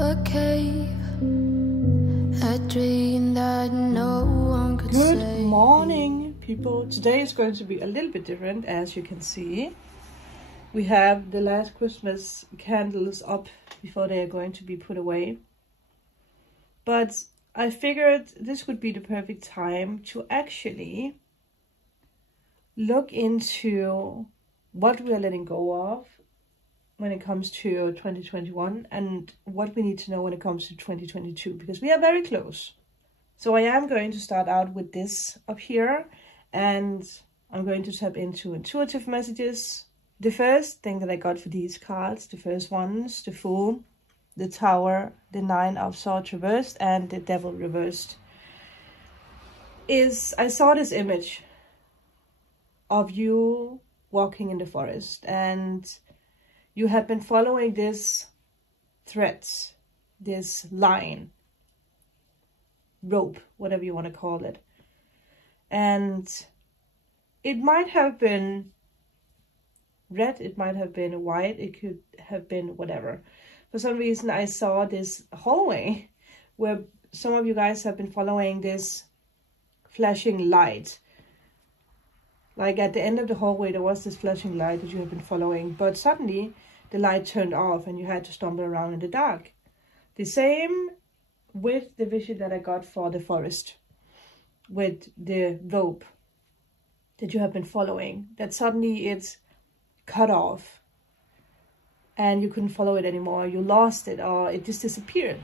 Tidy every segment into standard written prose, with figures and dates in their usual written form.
a cave, a dream that no one could say. Good morning, people. Today is going to be a little bit different, as you can see. We have the last Christmas candles up before they are going to be put away. But I figured this would be the perfect time to actually look into what we are letting go of when it comes to 2021 and what we need to know when it comes to 2022, because we are very close. So I am going to start out with this up here, and I'm going to tap into intuitive messages. The first thing that I got for these cards, the first ones, the Fool, the Tower, the Nine of Swords reversed, and the Devil reversed, is I saw this image of you walking in the forest, and you have been following this thread, this line, rope, whatever you want to call it. And it might have been red, it might have been white, it could have been whatever. For some reason, I saw this hallway where some of you guys have been following this flashing light. Like at the end of the hallway, there was this flashing light that you have been following, but suddenly the light turned off and you had to stumble around in the dark. The same with the vision that I got for the forest, with the rope that you have been following, that suddenly it's cut off and you couldn't follow it anymore. You lost it, or it just disappeared.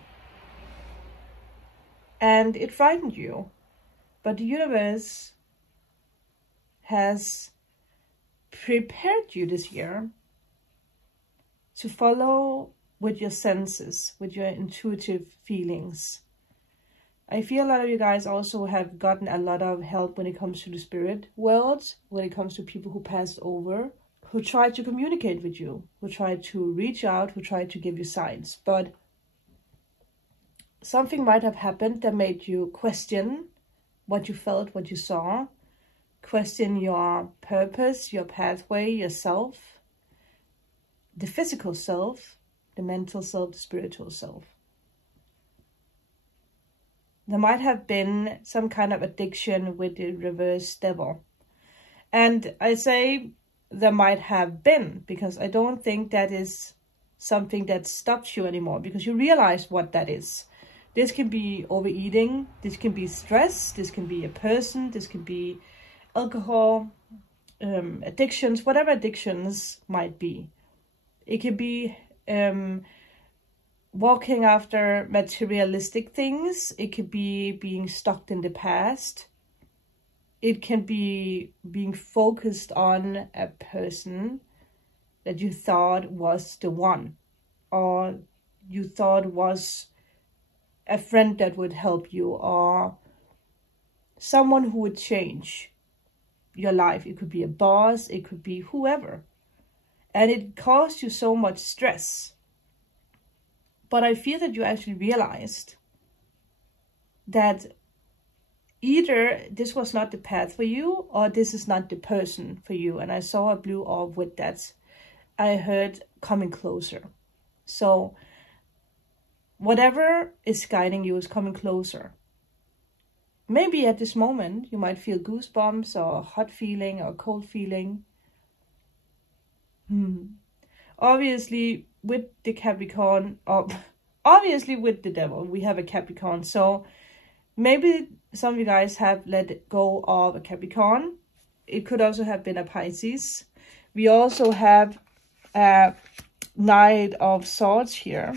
And it frightened you. But the universe has prepared you this year to follow with your senses, with your intuitive feelings. I feel a lot of you guys also have gotten a lot of help when it comes to the spirit world, when it comes to people who passed over, who tried to communicate with you, who tried to reach out, who tried to give you signs. But something might have happened that made you question what you felt, what you saw, question your purpose, your pathway, yourself, the physical self, the mental self, the spiritual self. There might have been some kind of addiction with the reverse devil. And I say there might have been, because I don't think that is something that stops you anymore, because you realize what that is. This can be overeating, this can be stress, this can be a person, this can be alcohol, addictions, whatever addictions might be. It could be walking after materialistic things. It could be being stuck in the past. It can be being focused on a person that you thought was the one, or you thought was a friend that would help you, or someone who would change your life. It could be a boss, it could be whoever. And it caused you so much stress. But I feel that you actually realized that either this was not the path for you, or this is not the person for you. And I saw a blue orb with that. I heard coming closer. So whatever is guiding you is coming closer. Maybe at this moment you might feel goosebumps, or a hot feeling, or a cold feeling. Obviously with the Capricorn, obviously with the devil, we have a Capricorn. So maybe some of you guys have let go of a Capricorn. It could also have been a Pisces. We also have a Knight of Swords here.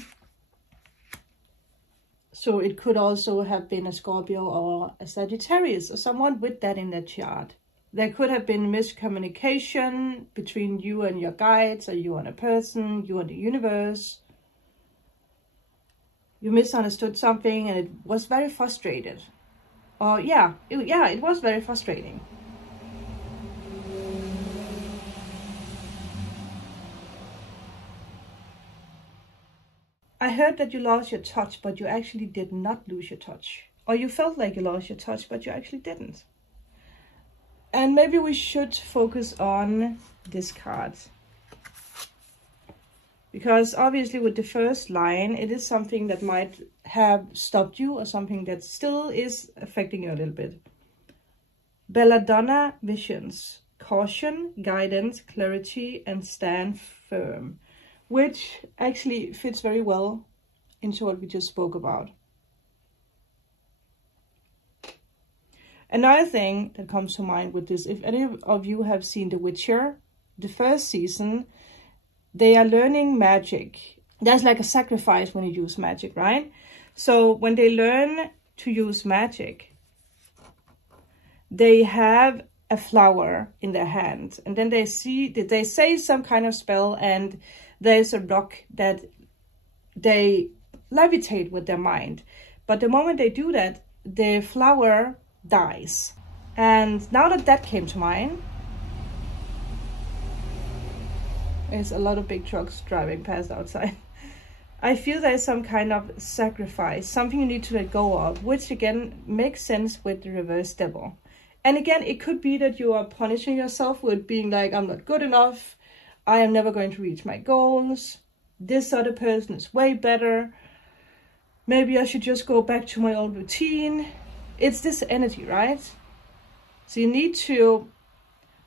So it could also have been a Scorpio or a Sagittarius, or someone with that in their chart. There could have been miscommunication between you and your guides, or you and a person, you and the universe. You misunderstood something and it was very frustrated. Or it was very frustrating. I heard that you lost your touch, but you actually did not lose your touch. Or you felt like you lost your touch, but you actually didn't. And maybe we should focus on this card. Because obviously with the first line, it is something that might have stopped you or something that still is affecting you a little bit. Belladonna visions, caution, guidance, clarity, and stand firm, which actually fits very well into what we just spoke about. Another thing that comes to mind with this, if any of you have seen The Witcher, the first season, they are learning magic. There's like a sacrifice when you use magic, right? So when they learn to use magic, they have a flower in their hand, and then they say some kind of spell, and there's a rock that they levitate with their mind. But the moment they do that, the flower dies. And now that came to mind, there's a lot of big trucks driving past outside. I feel there's some kind of sacrifice, something you need to let go of, which again makes sense with the reverse devil. And again, it could be that you are punishing yourself with being like, I'm not good enough, I am never going to reach my goals, this other person is way better, maybe I should just go back to my old routine. It's this energy, right? So you need to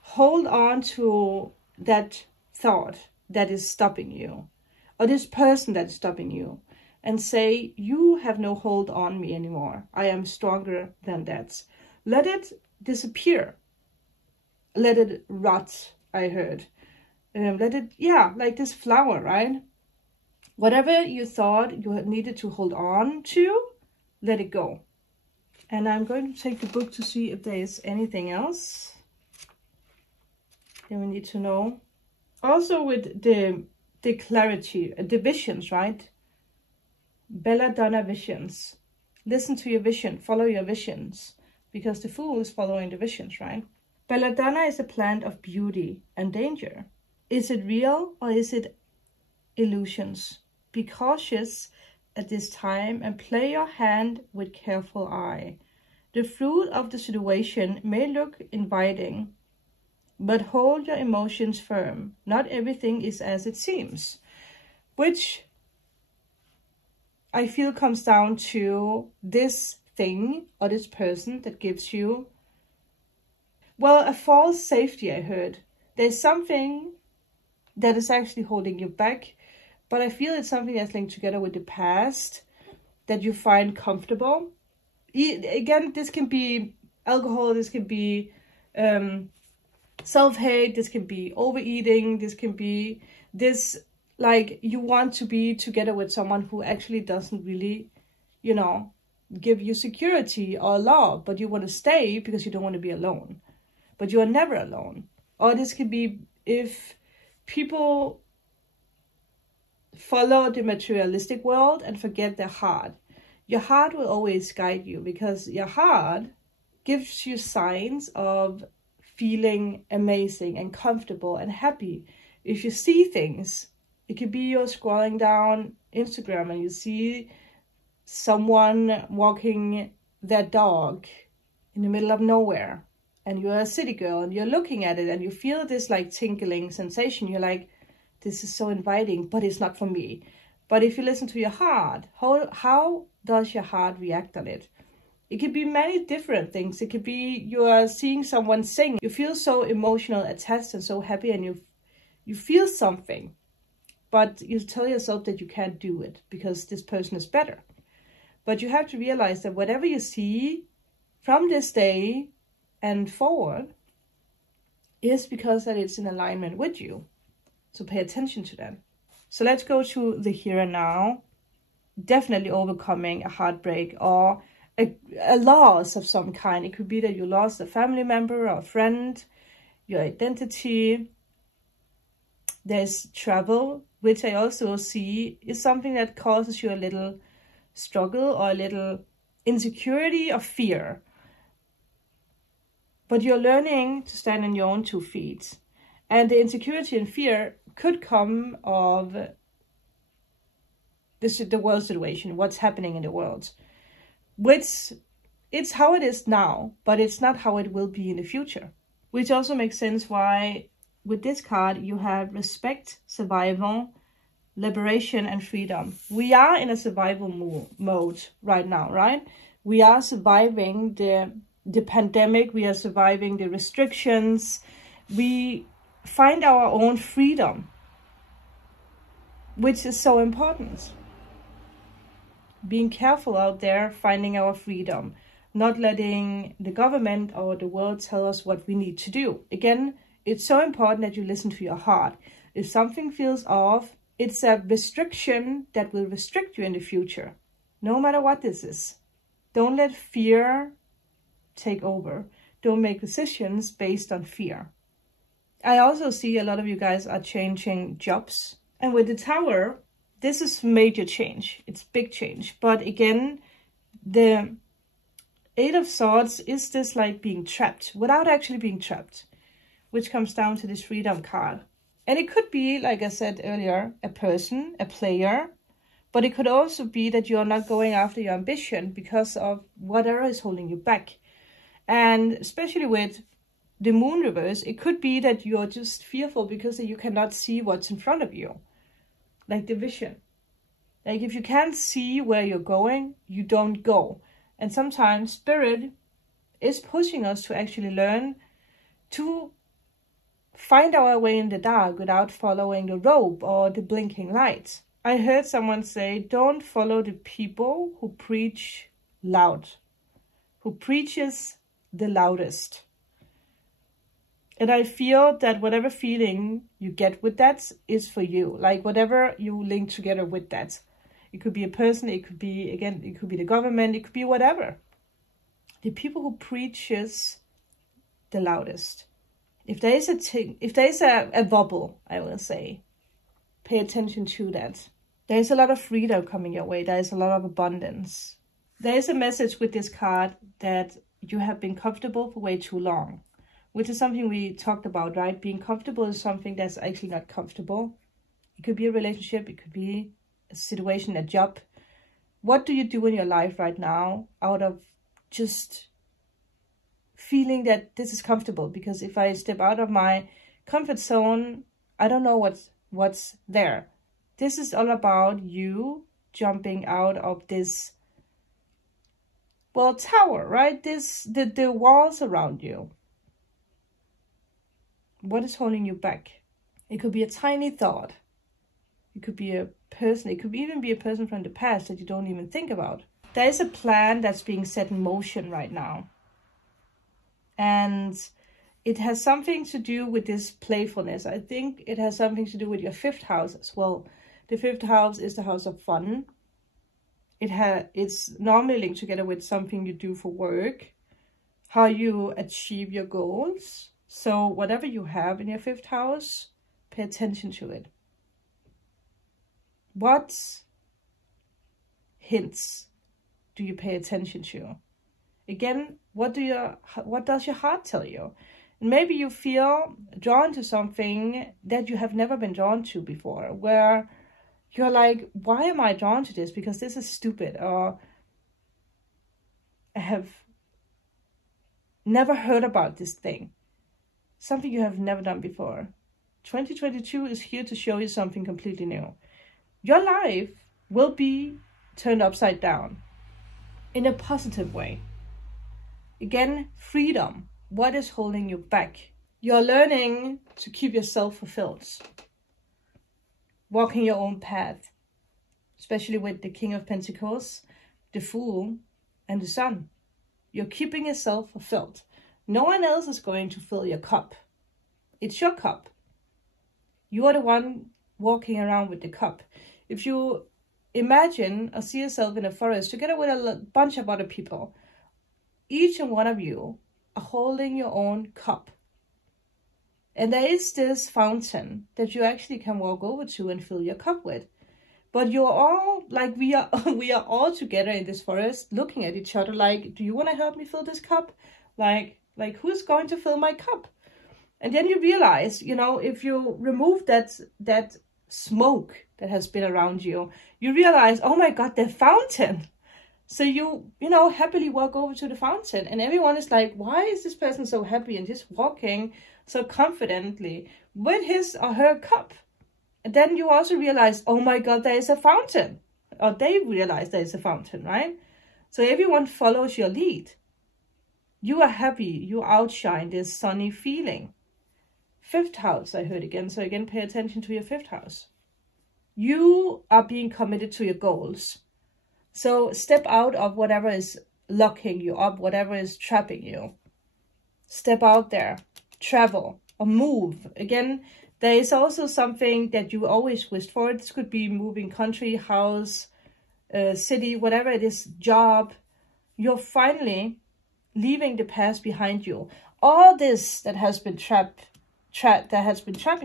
hold on to that thought that is stopping you, or this person that's stopping you, and say, you have no hold on me anymore. I am stronger than that. Let it disappear. Let it rot, I heard. Let it, yeah, like this flower, right? Whatever you thought you needed to hold on to, let it go. And I'm going to take the book to see if there is anything else that we need to know. Also with the clarity, the visions, right? Belladonna visions. Listen to your vision, follow your visions. Because the Fool is following the visions, right? Belladonna is a plant of beauty and danger. Is it real or is it illusions? Be cautious at this time and play your hand with careful eye. The fruit of the situation may look inviting, but hold your emotions firm. Not everything is as it seems. Which I feel comes down to this thing or this person that gives you, well, a false safety, I heard. There's something that is actually holding you back, but I feel it's something that's linked together with the past that you find comfortable. Again, this can be alcohol, this can be self-hate, this can be overeating, this can be this, like, you want to be together with someone who actually doesn't really, you know, give you security or love, but you want to stay because you don't want to be alone. But you are never alone. Or this could be if people follow the materialistic world and forget their heart. Your heart will always guide you, because your heart gives you signs of feeling amazing and comfortable and happy. If you see things, it could be you're scrolling down Instagram and you see someone walking their dog in the middle of nowhere, and you're a city girl and you're looking at it and you feel this like tingling sensation. You're like, this is so inviting, but it's not for me. But if you listen to your heart, how does your heart react on it? It could be many different things. It could be you are seeing someone sing. You feel so emotional attached and so happy, and you feel something, but you tell yourself that you can't do it because this person is better. But you have to realize that whatever you see from this day and forward is because that it's in alignment with you. So pay attention to that. So let's go to the here and now. Definitely overcoming a heartbreak or a loss of some kind. It could be that you lost a family member or a friend, your identity. There's travel, which I also see is something that causes you a little struggle or a little insecurity or fear. But you're learning to stand on your own 2 feet. And the insecurity and fear could come of the world situation, what's happening in the world. Which, it's how it is now, but it's not how it will be in the future. Which also makes sense why, with this card, you have respect, survival, liberation and freedom. We are in a survival mode right now, right? We are surviving the pandemic. We are surviving the restrictions. We find our own freedom, which is so important. Being careful out there, finding our freedom, not letting the government or the world tell us what we need to do. Again, it's so important that you listen to your heart. If something feels off, it's a restriction that will restrict you in the future, no matter what this is. Don't let fear take over. Don't make decisions based on fear. I also see a lot of you guys are changing jobs. And with the Tower, this is major change. It's big change. But again, the Eight of Swords is this like being trapped without actually being trapped, which comes down to this freedom card. And it could be, like I said earlier, a person, a player, but it could also be that you're not going after your ambition because of whatever is holding you back. And especially with the Moon reverse, it could be that you're just fearful because you cannot see what's in front of you. Like the vision. Like if you can't see where you're going, you don't go. And sometimes Spirit is pushing us to actually learn to find our way in the dark without following the rope or the blinking lights. I heard someone say, don't follow the people who preach loud, who preaches the loudest. And I feel that whatever feeling you get with that is for you. Like whatever you link together with that. It could be a person, it could be, again, it could be the government, it could be whatever. The people who preaches the loudest. If there is a bubble, I will say, pay attention to that. There is a lot of freedom coming your way. There is a lot of abundance. There is a message with this card that you have been comfortable for way too long, which is something we talked about, right? Being comfortable is something that's actually not comfortable. It could be a relationship. It could be a situation, a job. What do you do in your life right now out of just feeling that this is comfortable? Because if I step out of my comfort zone, I don't know what's there. This is all about you jumping out of this, well, tower, right? The walls around you. What is holding you back? It could be a tiny thought. It could be a person. It could even be a person from the past that you don't even think about. There is a plan that's being set in motion right now. And it has something to do with this playfulness. I think it has something to do with your 5th house as well. The 5th house is the house of fun. It's normally linked together with something you do for work, how you achieve your goals. So whatever you have in your 5th house, pay attention to it. What hints do you pay attention to? Again, what does your heart tell you? Maybe you feel drawn to something that you have never been drawn to before, where you're like, why am I drawn to this? Because this is stupid, or I have never heard about this thing. Something you have never done before. 2022 is here to show you something completely new. Your life will be turned upside down in a positive way. Again, freedom. What is holding you back? You're learning to keep yourself fulfilled. Walking your own path. Especially with the King of Pentacles, the Fool, and the Sun. You're keeping yourself fulfilled. No one else is going to fill your cup. It's your cup. You are the one walking around with the cup. If you imagine or see yourself in a forest together with a bunch of other people, each and one of you are holding your own cup. And there is this fountain that you actually can walk over to and fill your cup with. But you're all, like we are all together in this forest looking at each other like, do you want to help me fill this cup? Like who's going to fill my cup? And then you realize, you know, if you remove that smoke that has been around you, you realize, oh my God, the fountain. So you know, happily walk over to the fountain and everyone is like, why is this person so happy and just walking so confidently with his or her cup? And then you also realize, oh my God, there is a fountain. Or they realize there is a fountain, right? So everyone follows your lead. You are happy, you outshine this sunny feeling. 5th house, I heard again. So again, pay attention to your 5th house. You are being committed to your goals. So step out of whatever is locking you up, whatever is trapping you. Step out there, travel or move. Again, there is also something that you always wished for. This could be moving country, house, city, whatever it is, job. You're finally leaving the past behind you. All this that has been trapping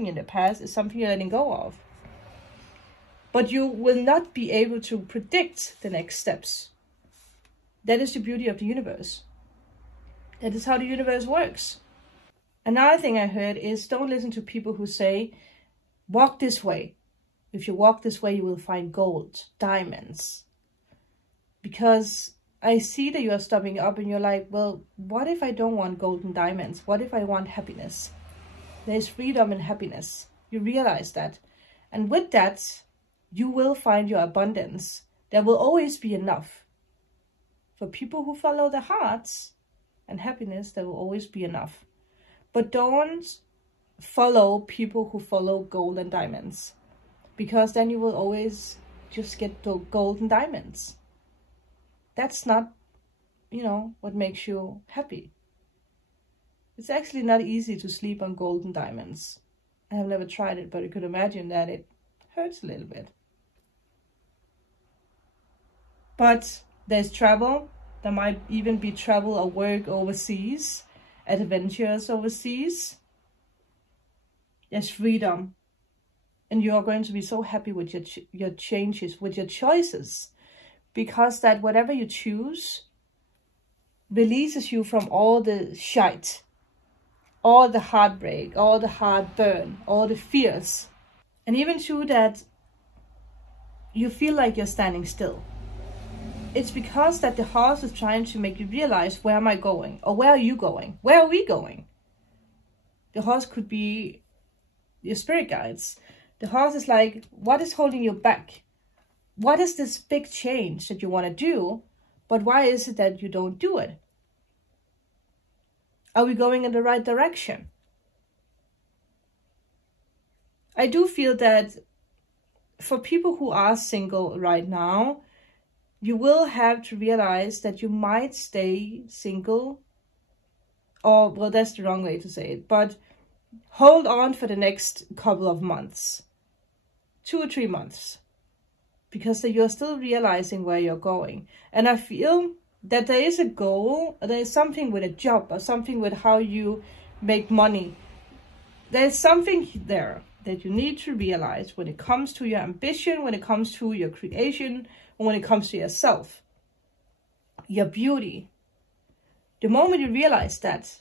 in the past is something you're letting go of. But you will not be able to predict the next steps. That is the beauty of the universe. That is how the universe works. Another thing I heard is don't listen to people who say, walk this way. If you walk this way, you will find gold, diamonds. Because I see that you are stopping up and you're like, well, what if I don't want gold and diamonds? What if I want happiness? There's freedom and happiness. You realize that. And with that, you will find your abundance. There will always be enough. For people who follow their hearts and happiness, there will always be enough. But don't follow people who follow gold and diamonds. Because then you will always just get the gold and diamonds. That's not, what makes you happy. It's actually not easy to sleep on gold and diamonds. I have never tried it, but you could imagine that it hurts a little bit. But there's travel. There might even be travel or work overseas, adventures overseas. There's freedom. And you are going to be so happy with your changes, with your choices. Because that whatever you choose releases you from all the shite, all the heartbreak, all the heartburn, all the fears. And even through that, you feel like you're standing still. It's because that the horse is trying to make you realize, where am I going? Or where are you going? Where are we going? The horse could be your spirit guides. The horse is like, what is holding you back? What is this big change that you want to do? But why is it that you don't do it? Are we going in the right direction? I do feel that for people who are single right now, you will have to realize that you might stay single. Or, well, that's the wrong way to say it. But hold on for the next couple of months. 2 or 3 months. Because you're still realizing where you're going. And I feel that there is a goal. There is something with a job or something with how you make money. There's something there that you need to realize when it comes to your ambition, when it comes to your creation, and when it comes to yourself. Your beauty. The moment you realize that,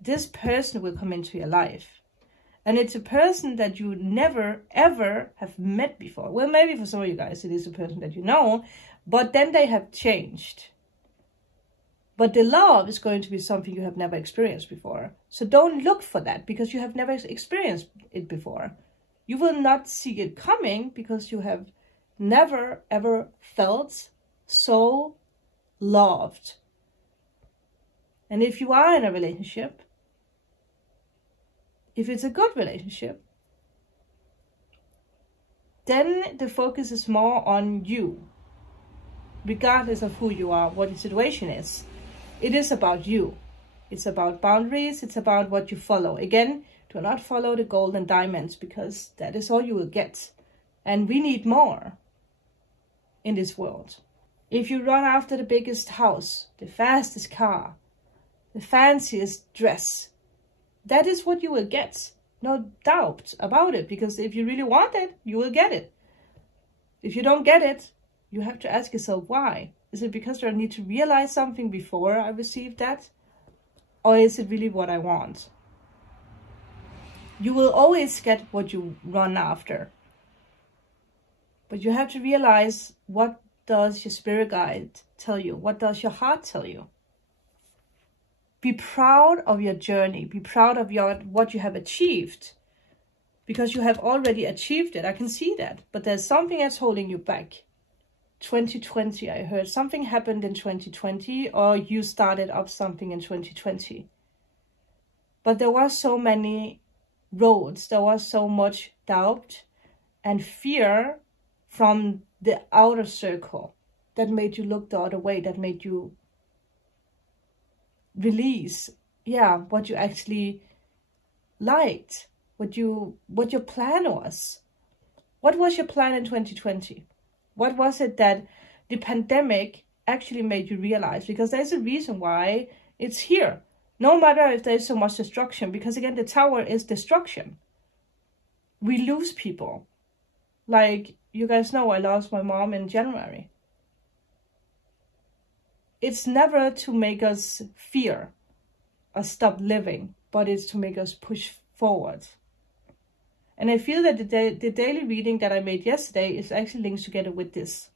this person will come into your life. And it's a person that you never, ever have met before. Well, maybe for some of you guys, it is a person that you know. But then they have changed. But the love is going to be something you have never experienced before. So don't look for that because you have never experienced it before. You will not see it coming because you have never, ever felt so loved. And if you are in a relationship, if it's a good relationship, then the focus is more on you, regardless of who you are, what the situation is. It is about you. It's about boundaries. It's about what you follow. Again, do not follow the gold and diamonds because that is all you will get. And we need more in this world. If you run after the biggest house, the fastest car, the fanciest dress, that is what you will get. No doubt about it. Because if you really want it, you will get it. If you don't get it, you have to ask yourself why. Is it because I need to realize something before I receive that? Or is it really what I want? You will always get what you run after. But you have to realize, what does your spirit guide tell you? What does your heart tell you? Be proud of your journey. Be proud of what you have achieved. because you have already achieved it. I can see that. But there's something that's holding you back. 2020, I heard. Something happened in 2020, or you started up something in 2020. But there were so many roads. There was so much doubt and fear from the outer circle that made you look the other way, that made you release, what you actually liked, what your plan was. What was your plan in 2020? What was it that the pandemic actually made you realize? Because there's a reason why it's here. No matter if there's so much destruction, because again, the tower is destruction. We lose people. Like, you guys know, I lost my mom in January. It's never to make us fear or stop living, but it's to make us push forward. And I feel that the daily reading that I made yesterday is actually linked together with this.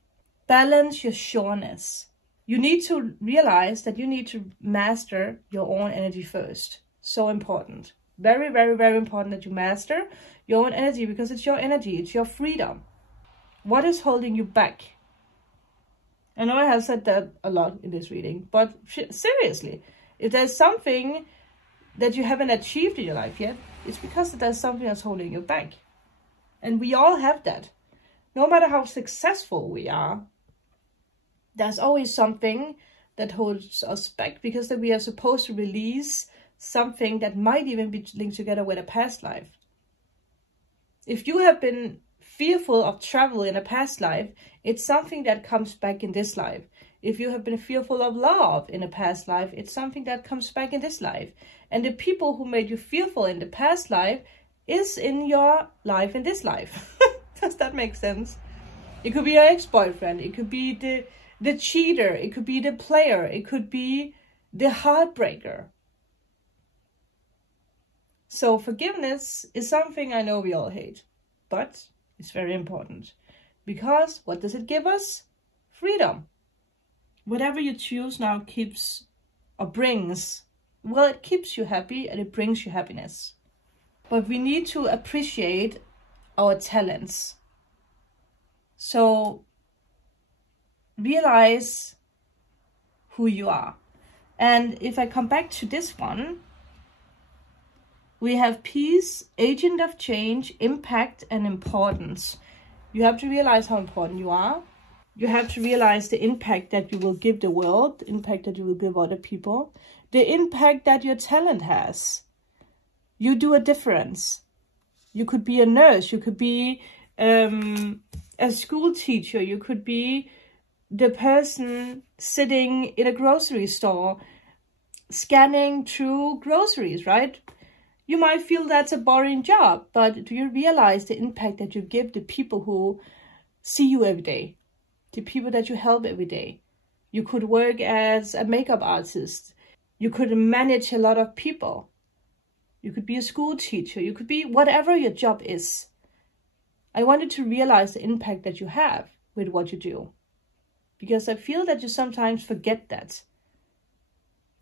Balance your sureness. You need to realize that you need to master your own energy first. So important. Very, very, very important that you master your own energy, because it's your energy, it's your freedom. What is holding you back? I know I have said that a lot in this reading, but seriously, if there's something that you haven't achieved in your life yet, it's because there's something that's holding you back. And we all have that. No matter how successful we are, there's always something that holds us back, because that we are supposed to release something that might even be linked together with a past life. If you have been fearful of travel in a past life, it's something that comes back in this life. If you have been fearful of love in a past life, it's something that comes back in this life. And the people who made you fearful in the past life is in your life in this life. Does that make sense? It could be your ex-boyfriend. It could be the cheater. It could be the player. It could be the heartbreaker. So forgiveness is something I know we all hate, but it's very important, because what does it give us? Freedom. Whatever you choose now keeps or brings, well, it keeps you happy and it brings you happiness. But we need to appreciate our talents. So realize who you are. And if I come back to this one, we have peace, agent of change, impact, and importance. You have to realize how important you are. You have to realize the impact that you will give the world, the impact that you will give other people, the impact that your talent has. You do a difference. You could be a nurse. You could be a school teacher. You could be the person sitting in a grocery store, scanning through groceries, right? You might feel that's a boring job, but do you realize the impact that you give the people who see you every day, the people that you help every day? You could work as a makeup artist. You could manage a lot of people. You could be a school teacher. You could be whatever your job is. I wanted to realize the impact that you have with what you do, because I feel that you sometimes forget that.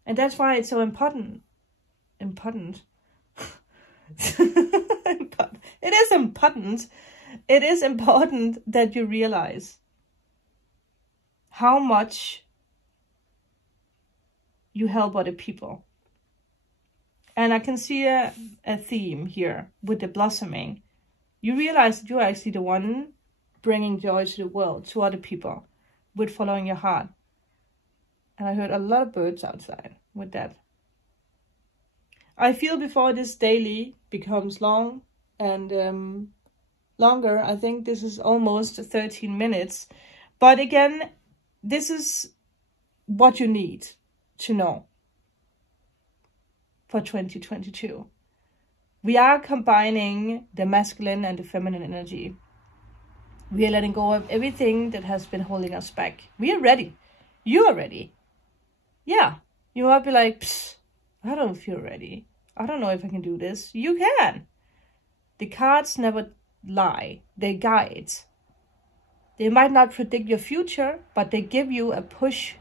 And that's why it's so important. It is important. It is important that you realize how much you help other people. And I can see a theme here with the blossoming. You realize that you're actually the one bringing joy to the world, to other people, with following your heart. And I heard a lot of birds outside with that. I feel before this daily becomes long and longer, I think this is almost 13 minutes. But again, this is what you need to know for 2022. We are combining the masculine and the feminine energy. We are letting go of everything that has been holding us back. We are ready. You are ready. Yeah, you might be like, I don't feel ready. I don't know if I can do this. You can. The cards never lie. They guide. They might not predict your future, but they give you a push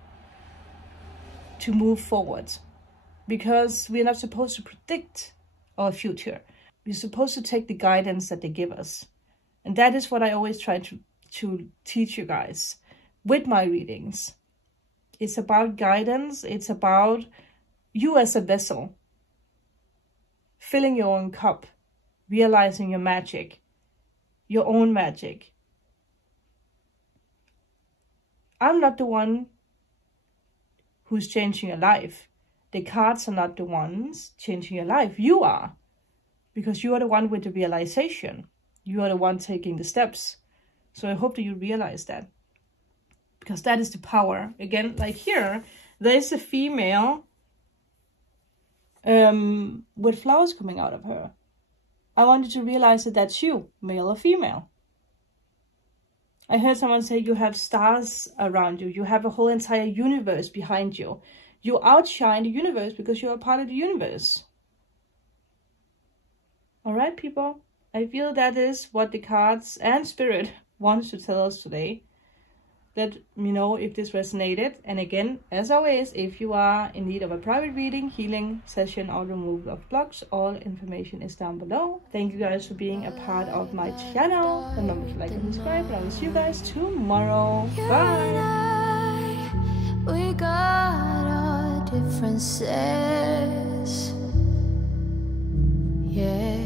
to move forward. Because we're not supposed to predict our future. We're supposed to take the guidance that they give us. And that is what I always try to teach you guys with my readings. It's about guidance. It's about you as a vessel, filling your own cup, realizing your magic, your own magic. I'm not the one who's changing your life. The cards are not the ones changing your life. You are. Because you are the one with the realization. You are the one taking the steps. So I hope that you realize that. Because that is the power. Again, like here, there is a female with flowers coming out of her. I want you to realize that that's you, male or female. I heard someone say you have stars around you. You have a whole entire universe behind you. You outshine the universe because you are part of the universe. All right, people. I feel that is what the cards and spirit wants to tell us today. Let me know if this resonated. And again, as always, if you are in need of a private reading, healing session, or removal of blocks, all information is down below. Thank you guys for being a part of my channel. Remember to like and subscribe, and I will see you guys tomorrow. Bye! We got our differences. Yeah.